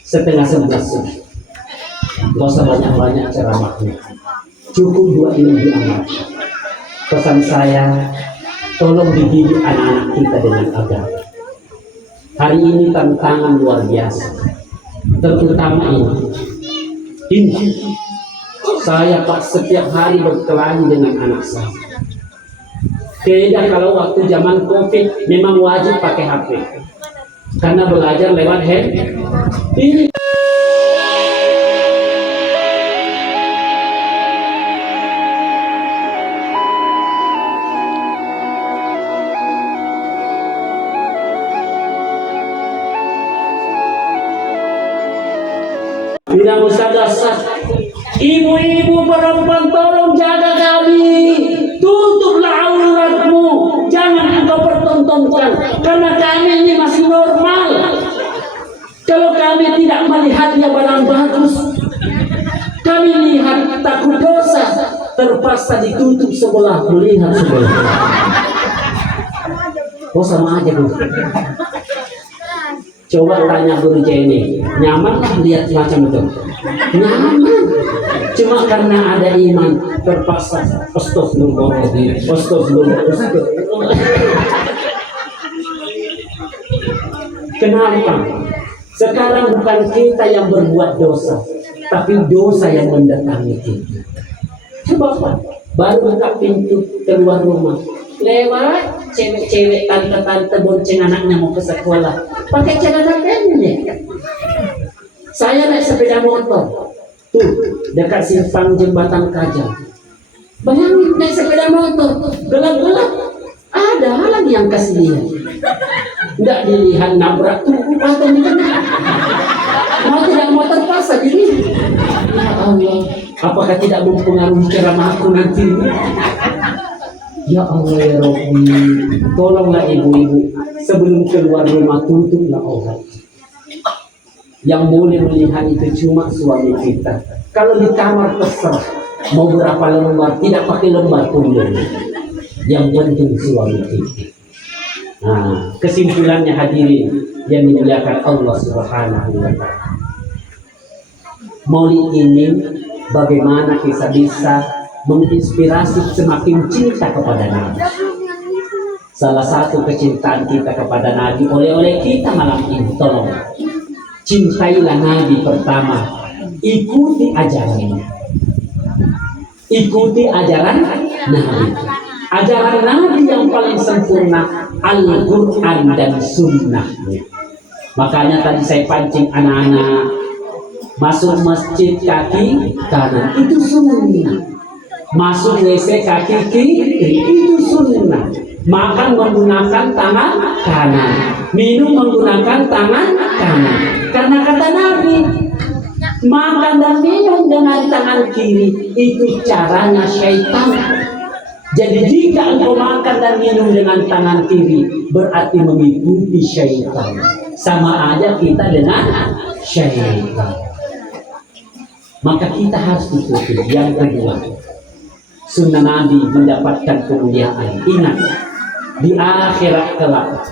10:30 sudah. Gak usah banyak-banyak ceramahnya. Cukup 2 ini diamalkan. Pesan saya, tolong dididik anak-anak kita dengan agama. Hari ini tantangan luar biasa. Terutama ini. Saya Pak setiap hari berkelahi dengan anak saya. Beda kalau waktu zaman COVID memang wajib pakai HP karena belajar lewat handphone. Ini Bilang Ustazah, ibu-ibu perempuan tolong jaga kami. Tutuplah auratmu. Jangan engkau pertontonkan. Karena kami ini masih normal. Kalau kami tidak melihatnya barang bagus, kami lihat takut dosa, terpaksa ditutup sebelah, melihat sebelah. Oh sama aja Bu. Coba tanya guru Jenny, nyaman lah lihat macam itu? Nyaman. Cuma karena ada iman, terpaksa. Astagfirullahaladzim. Kenapa? Sekarang bukan kita yang berbuat dosa, tapi dosa yang mendatangi kita. Coba Pak, baru buka pintu keluar rumah, lewat cewek-cewek, tante-tante bonceng anaknya mau ke sekolah, pakai celana pendek. Saya naik sepeda motor, tuh dekat simpang jembatan Kajang. Bayangin naik sepeda motor, gelap-gelap, ada lagi yang kasih lihat. Nggak dilihat nabrak tuh atau kena. Mau tidak mau terpaksa jadi. Ya Allah, apakah tidak mempengaruhi ceramah aku nanti? Ya Allah ya Rabbi, tolonglah ibu-ibu sebelum keluar rumah tutuplah aurat. Yang boleh melihat itu cuma suami kita. Kalau di kamar terserah mau berapa lembar, tidak pakai lembar pun boleh. Yang penting suami kita. Nah, kesimpulannya hadirin yang dimuliakan Allah Subhanahu wa Ta'ala. Maulid ini bagaimana kita bisa menginspirasi semakin cinta kepada Nabi. Salah satu kecintaan kita kepada Nabi oleh kita malam ini, tolong cintailah Nabi pertama, ikuti ajarannya. Ikuti ajaran Nabi. Ajaran Nabi yang paling sempurna Al-Quran dan Sunnahnya. Makanya tadi saya pancing anak-anak masuk masjid kaki kanan itu sunnah, masuk WC kaki kiri itu sunnah, makan menggunakan tangan kanan, minum menggunakan tangan kanan. Karena kata Nabi, makan dan minum dengan tangan kiri itu caranya syaitan. Jadi jika engkau makan dan minum dengan tangan kiri, berarti mengikuti syaitan. Sama aja kita dengan syaitan. Maka kita harus ikuti. Yang kedua, sunnah Nabi mendapatkan kemuliaan. Ingat, di akhirat kelak,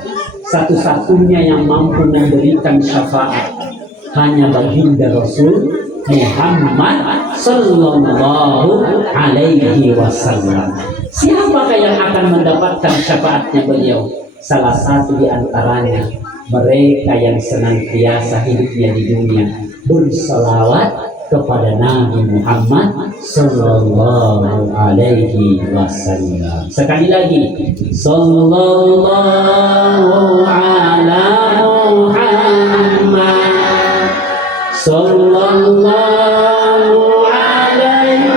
satu-satunya yang mampu memberikan syafaat hanya baginda Rasul Muhammad Sallallahu Alaihi Wasallam. Siapakah yang akan mendapatkan syafaatnya beliau? Salah satu di antaranya mereka yang senantiasa hidupnya di dunia bersalawat kepada Nabi Muhammad Sallallahu Alaihi Wasallam. Sekali lagi, Sallallahu ala Muhammad Sallallahu alaihi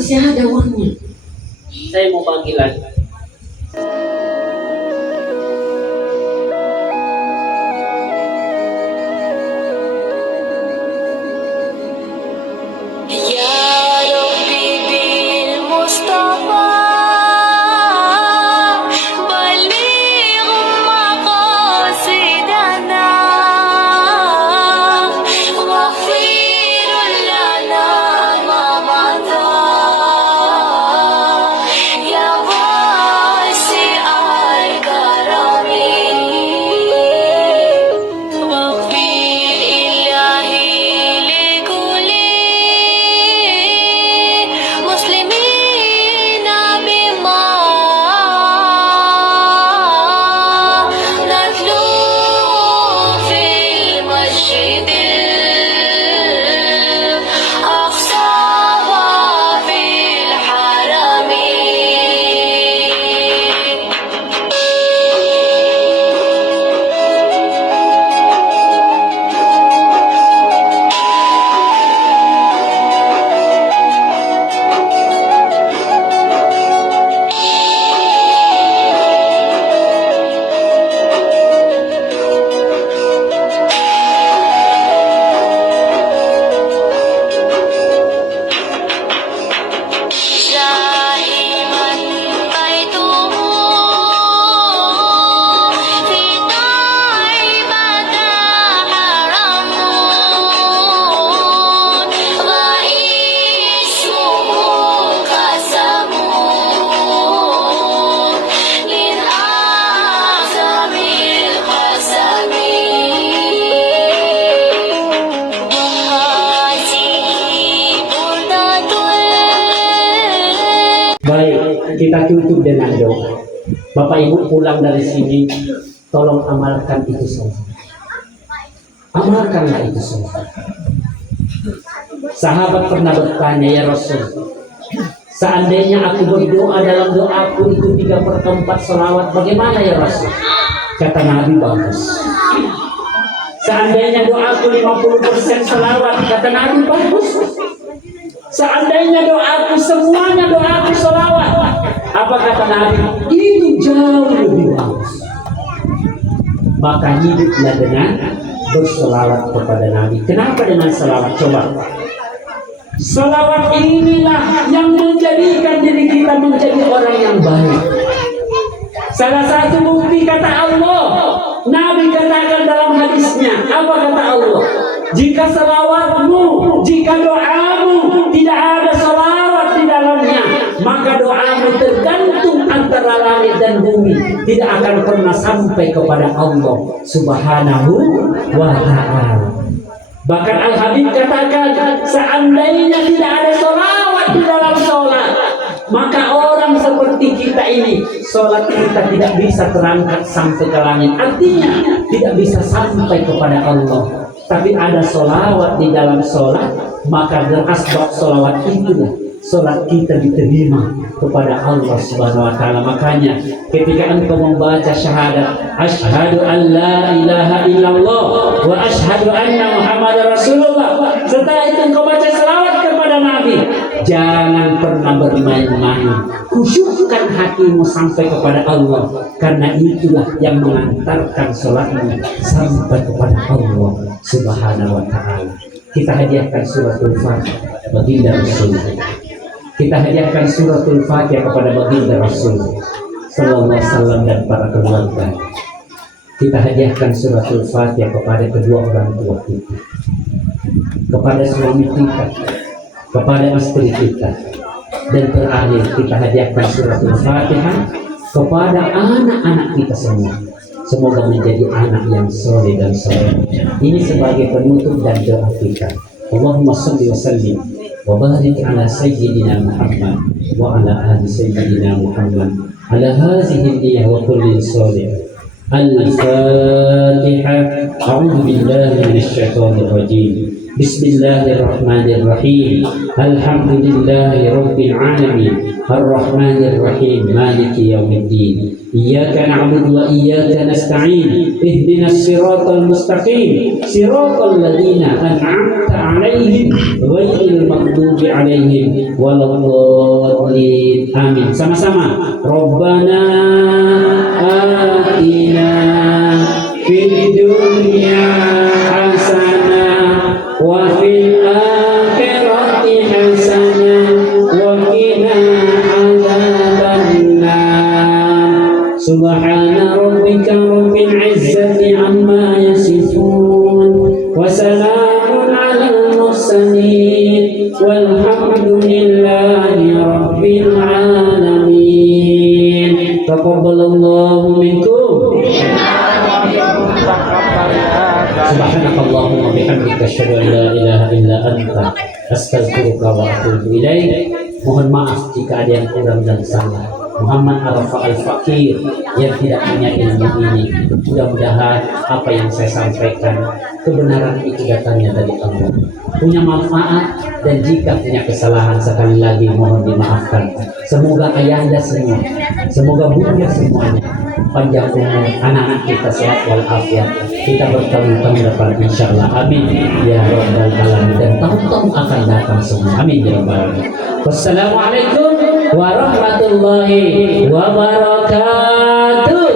masih ada uangnya. Saya mau bagi lagi. Ya Kita tutup dengan doa. Bapak Ibu pulang dari sini, tolong amalkan itu semua. Amalkanlah itu semua. Sahabat pernah bertanya, ya Rasul, seandainya aku berdoa dalam doaku itu 3/4 selawat, bagaimana ya Rasul? Kata Nabi, bagus. Seandainya doaku 50% selawat, kata Nabi, bagus. Seandainya doaku semuanya doaku selawat, apa kata Nabi? Itu jauh lebih bagus. Maka hiduplah dengan berselawat kepada Nabi. Kenapa dengan selawat? Coba. Selawat inilah yang menjadikan diri kita menjadi orang yang baik. Salah satu bukti kata Allah, Nabi katakan dalam hadisnya, apa kata Allah? Jika selawatmu, jika doamu tidak ada selawat di dalamnya, maka doamu tergantung antara langit dan bumi, tidak akan pernah sampai kepada Allah Subhanahu wa ta'ala. Bahkan Al-Habib katakan, seandainya tidak ada sholawat di dalam sholat, maka orang seperti kita ini, sholat kita tidak bisa terangkat sampai ke langit. Artinya tidak bisa sampai kepada Allah. Tapi ada sholawat di dalam sholat, maka asbab sholawat itulah sholat kita diterima kepada Allah Subhanahu wa ta'ala. Makanya ketika engkau membaca syahadat asyhadu an la ilaha illallah wa asyhadu anna Muhammadar Rasulullah, setelah itu engkau baca selawat kepada Nabi, jangan pernah bermain-main. Khusyukkan hatimu sampai kepada Allah, karena itulah yang mengantarkan sholatmu sampai kepada Allah Subhanahu wa ta'ala. Kita hadiahkan suratul Fatihah baginda Rasul. Kita hadiahkan suratul Fatihah kepada baginda Rasul sallallahu alaihi wasallam dan para keluarga. Kita hadiahkan suratul Fatihah kepada kedua orang tua kita, kepada suami kita, kepada istri kita, dan terakhir kita hadiahkan suratul Fatihah kepada anak-anak kita semua. Semoga menjadi anak yang soleh dan soleh. Ini sebagai penutup dan doa kita. Allahumma shalli wa sallim wa barik ala sayyidina Muhammad wa ala ali sayyidina Muhammad ala hadhihi niyyah wa kulli salih. Al-Fatihah. A'udzu billahi minasy syaithanir rajim. Bismillahirrahmanirrahim. Alhamdulillahi rabbil alamin. Ar-Rahmanir Rahim. Maliki yaumiddin. Iyyaka na'budu wa iyyaka nasta'in. Ihdinas siratal mustaqim. Siratal ladzina an'amta 'alaihim ghairil maghdubi 'alaihim waladdallin. Amin. Sama-sama. Rabbana atina fid dunya hasanah wa fil akhirati hasanah wa qina adzabannar. Subhana rabbika rabbil izzati amma yasifun wa salamun 'alal mursalin walhamdulillahi rabbil alamin. Taqabbalallahu minkum. Subhanakallahumma bihamdika asyhadu an la ilaha illa anta astaghfiruka wa atubu ilaik. Mohon maaf jika ada yang kurang dan salah. Muhammad Arafa Al-Fakir yang tidak punya ilmu ini, mudah-mudahan apa yang saya sampaikan kebenaran itu datangnya dari Allah, punya manfaat, dan jika punya kesalahan sekali lagi mohon dimaafkan. Semoga ayahanda semua, semoga bunda semuanya panjang umur, anak-anak kita sehat walafiat, kita bertemu tahun depan insyaallah. Amin ya rabbal alamin, dan tahun-tahun akan datang semua. Amin ya rabbal alamin. Wassalamualaikum warahmatullahi wabarakatuh.